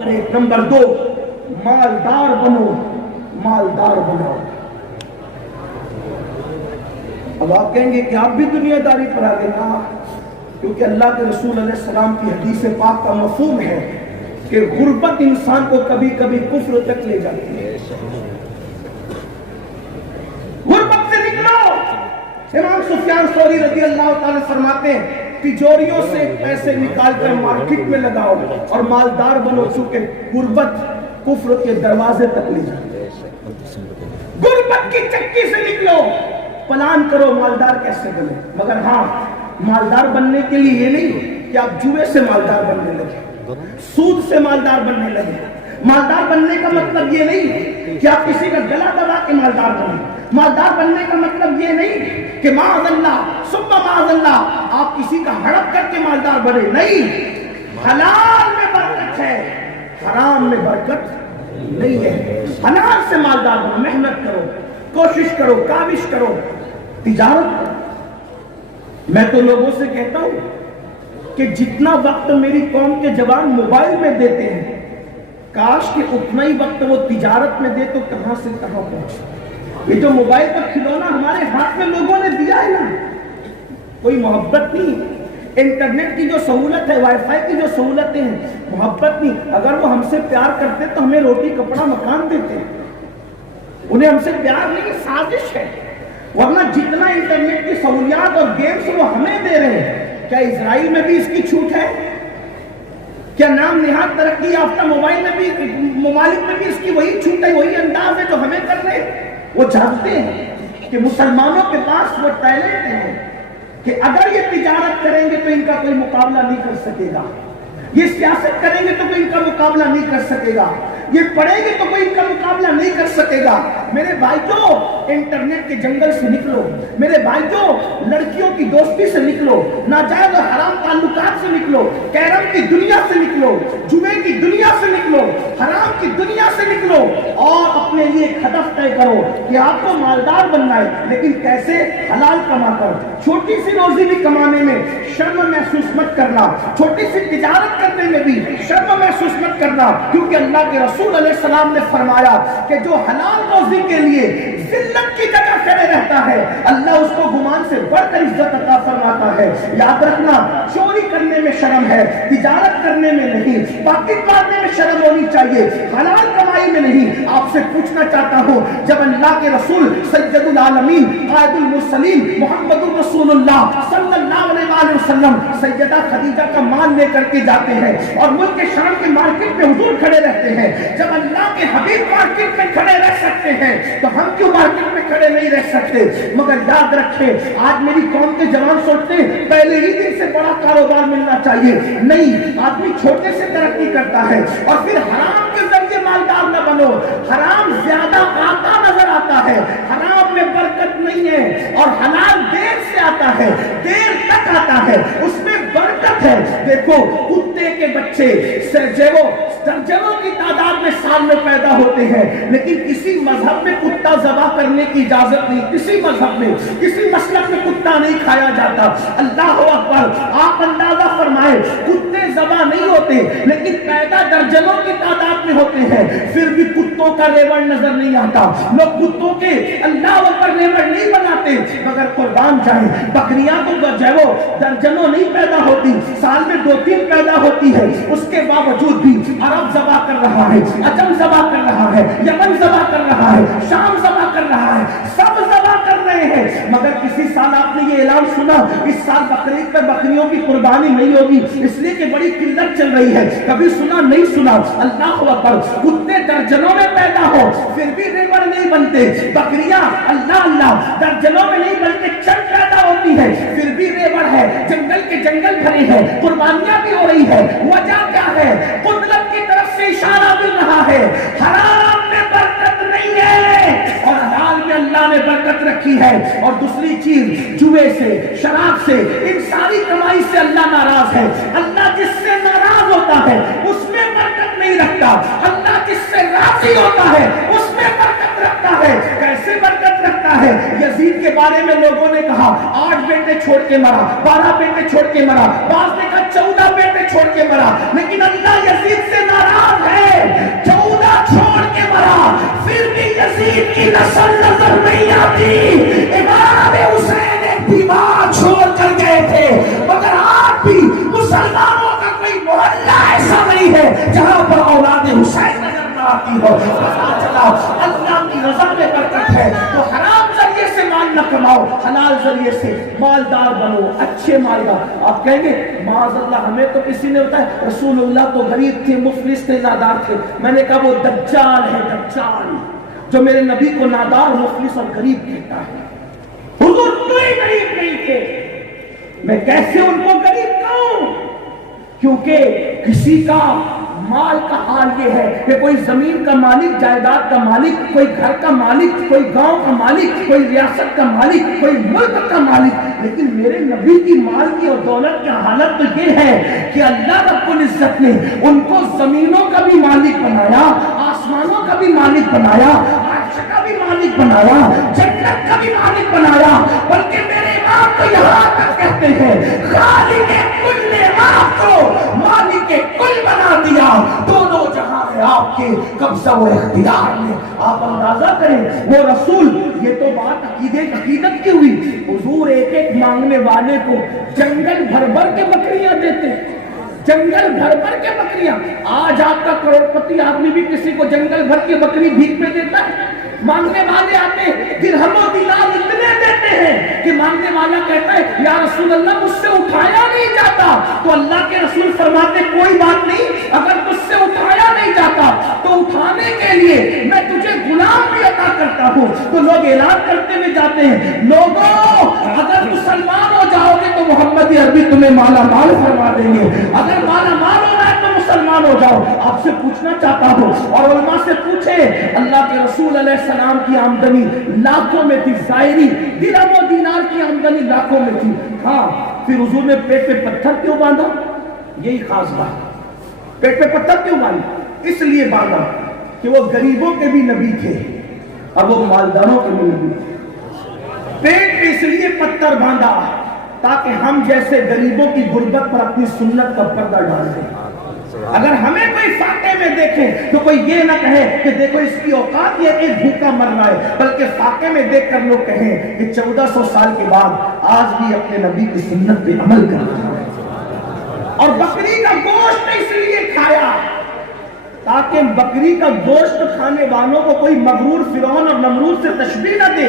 Number 2 مالدار بنو، مالدار بناؤ۔ اب آپ کہیں گے کہ آپ بھی دنیا داری پر آ گئے نا، کیونکہ اللہ کے رسول علیہ السلام کی حدیث پاک کا مفہوم ہے کہ غربت انسان کو کبھی کبھی کفر تک لے جاتی ہے۔ غربت سے نکلو۔ امام سفیان ثوری رضی اللہ تعالی فرماتے ہیں تجوریوں سے پیسے نکال کر مارکیٹ میں لگاؤ اور مالدار بنو، چونکہ غربت کفر کے دروازے تک لے جاتی ہے۔ غربت کی چکی سے نکلو، پلان کرو مالدار کیسے بنے، مگر ہاں مالدار بننے کے لیے یہ نہیں کہ آپ جوئے سے مالدار بننے لگے، سود سے مالدار بننے لگے۔ مالدار بننے کا مطلب یہ نہیں کہ آپ کسی کا گلا دبا کے مالدار بنیں۔ مالدار بننے کا مطلب یہ نہیں کہ معاذ اللہ ثم معاذ اللہ آپ کسی کا ہڑپ کر کے مالدار بنے، نہیں۔ حلال میں برکت ہے، حرام میں برکت نہیں ہے۔ حلال سے مالدار بنو، محنت کرو، کوشش کرو، کاوش کرو، تجارت۔ میں تو لوگوں سے کہتا ہوں کہ جتنا وقت میری قوم کے جوان موبائل میں دیتے ہیں، کاش کہ اتنا ہی وقت وہ تجارت میں دے تو کہاں سے کہاں پہنچے۔ یہ جو موبائل کا کھلونا ہمارے ہاتھ میں لوگوں نے دیا ہے نا، کوئی محبت نہیں۔ انٹرنیٹ کی جو سہولت ہے، وائی فائی کی جو سہولتیں ہیں، محبت نہیں۔ اگر وہ ہم سے پیار کرتے تو ہمیں روٹی کپڑا مکان دیتے، انہیں ہم سے پیار نہیں، سازش ہے۔ ورنہ جتنا انٹرنیٹ کی سہولیات اور گیمز وہ ہمیں دے رہے ہیں، کیا اسرائیل میں بھی اس کی چھوٹ ہے؟ کیا نام نہاد ترقی یافتہ موبائل میں بھی، ممالک میں بھی اس کی وہی چھوٹ ہے، وہی انداز ہے جو ہمیں کر رہے ہیں؟ وہ جانتے ہیں کہ مسلمانوں کے پاس وہ ٹیلنٹ ہے کہ اگر یہ تجارت کریں گے تو ان کا کوئی مقابلہ نہیں کر سکے گا، یہ سیاست کریں گے تو کوئی ان کا مقابلہ نہیں کر سکے گا، یہ پڑھیں گے تو کوئی ان کا مقابلہ نہیں کر سکے گا۔ میرے بھائیوں، انٹرنیٹ کے جنگل سے نکلو، میرے بھائیوں، لڑکیوں کی دوستی سے نکلو، ناجائز اور حرام تعلقات سے نکلو، کیرم کی دنیا سے نکلو، جوئے کی دنیا سے نکلو، حرام کی دنیا سے نکلو، اور اپنے لیے ایک ہدف طے کرو کہ آپ کو مالدار بننا ہے، لیکن کیسے؟ حلال کما کر۔ چھوٹی سی روزی بھی کمانے میں شرم محسوس مت کرنا، چھوٹی سی تجارت کرنے میں بھی شرم محسوس مت کرنا، کیونکہ اللہ کے رسول علیہ السلام نے فرمایا کہ جو حلال روزی کے لیے ذلت کی جگہ کھڑے رہتا ہے، اللہ اس کو گمان سے بڑھ کر عزت عطا فرماتا ہے۔ یاد رکھنا، چوری کرنے میں شرم ہے، تجارت کرنے میں نہیں، پاکٹ مارنے میں شرم ہونی چاہیے، حلال کمائی میں نہیں۔ آپ سے پوچھنا چاہتا ہوں، جب اللہ کے رسول سید العالمین قائد المرسلین محمد رسول اللہ صلی اللہ علیہ وسلم سیدہ خدیجہ کا مال لے کر کے جاتے ہیں اور ملک شام کے مارکیٹ میں حضور کھڑے رہتے ہیں، جب اللہ کے حبیب مارکیٹ میں کھڑے رہ سکتے ہیں تو ہم کیوں مارکیٹ میں کھڑے نہیں رہ سکتے؟ مگر یاد رکھیں، آج میری قوم کے جوان سوچتے ہیں پہلے ہی دن سے بڑا کاروبار ملنا چاہیے۔ نہیں، آدمی چھوٹے سے ترقی کرتا ہے اور پھر حرام کے ذریعے مالدار نہ بنو۔ حرام زیادہ آتا نظر آتا ہے، حرام میں برکت نہیں ہے، اور حلال دیر سے آتا ہے، دیر تک آتا ہے، اس میں برکت ہے۔ دیکھو، کتے کے بچے درجنوں کی تعداد میں سال میں پیدا ہوتے ہیں، لیکن کسی مذہب میں کتا ذبح کرنے کی اجازت نہیں، کسی مذہب میں، کسی مسلک میں کتا نہیں کھایا جاتا۔ اللہ اکبر! آپ اندازہ فرمائے، کتے ذبح نہیں ہوتے لیکن پیدا درجنوں کی تعداد میں ہوتے ہیں، پھر بھی کتوں کا ریوڑ نظر نہیں آتا۔ لوگ کتوں کے اللہ اکبر ریوڑ نہیں بناتے، مگر قربان جائیں، بکریاں تو جو درجنوں نہیں پیدا ہوتی، سال میں 2-3 پیدا ہوتی ہے، اس کے باوجود بھی عرب ذبح کر رہا ہے، عجم ذبح کر رہا ہے، یمن ذبح کر رہا ہے، شام ذبح کر رہا ہے، سب ذبح کر رہے ہیں۔ مگر کسی سال آپ نے یہ اعلان سنا، اس سال بقرعید پر بکریوں کی قربانی نہیں ہوگی، اس لیے کہ بڑی قلت چل رہی ہے؟ کبھی سنا نہیں سنا؟ اللہ اکبر! کتے درجنوں میں پیدا ہو پھر بھی ریوڑ نہیں بنتے، بکریاں اللہ اللہ درجنوں میں نہیں بلکہ چند پیدا ہوتی ہے، پھر بھی ریوڑ ہے، جنگل کے جنگل بھرے ہیں، قربانیاں بھی ہو رہی ہے۔ وجہ کیا ہے؟ قدرت کی طرف سے اشارہ مل رہا ہے، حرام میں برکت نہیں ہے اور حلال میں اللہ نے برکت رکھی ہے۔ اور دوسری چیز، جوئے سے، شراب سے، ان ساری کمائی سے اللہ ناراض ہے۔ اللہ جس سے ناراض ہوتا ہے اس میں برکت نہیں رکھتا، اللہ جس سے راضی ہوتا ہے اس میں برکت رکھتا ہے۔ کیسے برکت رکھتا ہے؟ یزید کے بارے میں لوگوں نے کہا 8 بیٹے چھوڑ کے مرا، 12 بیٹے چھوڑ کے مرا، بعض نے کہا 14 بیٹے چھوڑ کے مرا، لیکن اللہ یزید سے ناراض ہے۔ آتی ہو، پتا چلا اللہ کی رضا میں برکت ہے، تو حرام ذریعے سے مال نہ کماؤ، حلال ذریعے سے مالدار بنو، اچھے مالدار۔ آپ کہیں گے معاذ اللہ ہمیں تو کسی نے بتایا رسول اللہ تو غریب تھے، مفلس تھے، نادار تھے۔ میں نے کہا وہ دجال ہے، دجال جو میرے نبی کو نادار، مفلس اور غریب کہتا ہے۔ حضور کوئی غریب نہیں تھے، میں کیسے ان کو غریب کہوں؟ کیونکہ کسی کا مال کا حال یہ ہے کہ کوئی زمین کا مالک، جائیداد کا مالک، کوئی گھر کا مالک، کوئی گاؤں کا مالک، کوئی ریاست کا مالک، کوئی ملک کا مالک، لیکن میرے نبی کی مال کی اور دولت کی حالت تو یہ ہے کہ اللہ رب العزت نے ان کو زمینوں کا بھی مالک بنایا، آسمانوں کا بھی مالک بنایا، عرش کا بھی مالک بنایا، جنت کا بھی مالک بنایا، بلکہ میرے امام تو یہاں تک کہتے ہیں خالق کل نے آپ کو مالک کل بنا دیا، دونوں جہاں ہے آپ کے قبضہ و اختیار میں۔ آپ اندازہ کریں وہ رسول، یہ تو بات عقیدت کی ہوئی، حضور ایک ایک مانگنے والے کو جنگل بھر بھر کے بکریاں دیتے، جنگل بھر بھر کے بکریاں۔ آج آپ کا کروڑ پتی آدمی بھی کسی کو جنگل بھر کے بکری بھیک میں دیتا ہے؟ مانگنے والے آتے درہم و دینار اتنے دیتے ہیں کہ مانگنے والا کہتا ہے یا رسول اللہ مجھ سے اٹھایا نہیں جاتا، تو اللہ کے رسول فرماتے کوئی بات نہیں، اگر مجھ سے اٹھایا نہیں جاتا تو اٹھانے کے لیے میں تجھے غلام بھی عطا کرتا ہوں۔ تو لوگ اعلان کرتے ہوئے جاتے ہیں لوگوں اگر مسلمان ہو جاؤ گے تو محمد عربی تمہیں مالا مال فرما دیں گے، اگر مالا مال ہونا ہے تو مسلمان ہو جاؤ۔ آپ سے پوچھنا چاہتا ہوں اور علماء سے پوچھے، اللہ کے رسول علیہ السلام کی آمدنی لاکھوں میں تھی، ظاہری درہم و دینار کی آمدنی لاکھوں میں تھی، ہاں پھر حضور نے پیٹ پہ پتھر کیوں باندھا؟ یہی خاص بات، پیٹ پہ پتھر کیوں باندھا؟ اس لیے باندھا کہ وہ غریبوں کے بھی نبی تھے اور وہ مالداروں کے بھی نبی تھے۔ پیٹ پہ اس لیے پتھر باندھا تاکہ ہم جیسے غریبوں کی غربت پر اپنی سنت کا پردہ ڈال دیں۔ اگر ہمیں کوئی فاقے میں دیکھے تو کوئی یہ نہ کہے کہ دیکھو اس کی اوقات یہ ایک بھوکا مر رہا ہے، بلکہ فاقے میں دیکھ کر لوگ کہیں کہ 1400 سال کے بعد آج بھی اپنے نبی کی سنت پہ عمل کر رہا ہے۔ اور بکری کا گوشت اس لیے کھایا تاکہ بکری کا گوشت کھانے والوں کو کوئی مغرور فرعون اور نمرود سے تشبیہ نہ دے۔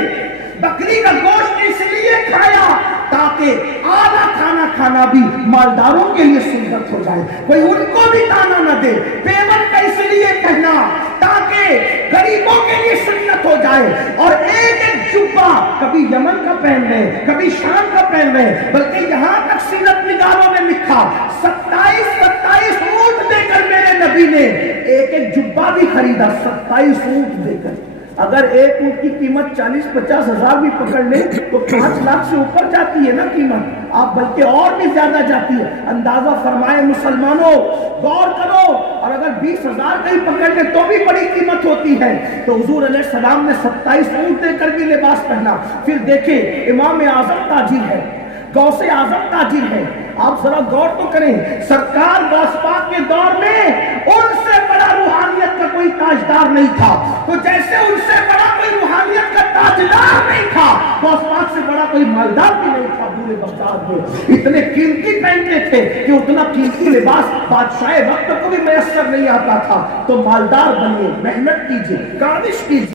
بکری کا گوشت اس لیے کھایا تاکہ آدھا کھانا کھانا بھی مالداروں کے لیے سنت ہو جائے، کوئی ان کو بھی تانا نہ دے۔ پیون کا اس لیے کہنا تاکہ غریبوں کے لیے سنت ہو جائے، اور ایک ایک جبہ کبھی یمن کا پہن رہے، کبھی شام کا پہن رہے، بلکہ یہاں تک سیرت نگاروں نے لکھا 27 اونٹ دے کر میرے نبی نے ایک ایک جبہ بھی خریدا، 27 اونٹ دے کر۔ اگر ایک اونٹ کی قیمت 40-50 ہزار بھی پکڑ لیں تو 5 لاکھ سے اوپر جاتی ہے نا قیمت، آپ بلکہ اور بھی زیادہ جاتی ہے۔ اندازہ فرمائے مسلمانوں، غور کرو، اور اگر 20 ہزار کا ہی پکڑ لیں تو بھی بڑی قیمت ہوتی ہے۔ تو حضور علیہ السلام نے 27 اونٹ دے کر بھی لباس پہنا۔ پھر دیکھیں امام اعظم تاجر ہے، غوث اعظم تاجر ہے، آپ ذرا غور تو کریں، سرکار غوث پاک کے دور میں ان سے بڑا روحانیت کا کوئی تاجدار نہیں تھا، تو جیسے ان سے بڑا کوئی روحانیت کا تاجدار نہیں تھا، غوث پاک سے بڑا کوئی مالدار بھی نہیں تھا۔ پورے بغداد میں اتنے قیمتی پہنتے تھے کہ اتنا قیمتی لباس بادشاہ وقت کو بھی میسر نہیں آتا تھا۔ تو مالدار بنیے، محنت کیجیے، کاوش کیجیے۔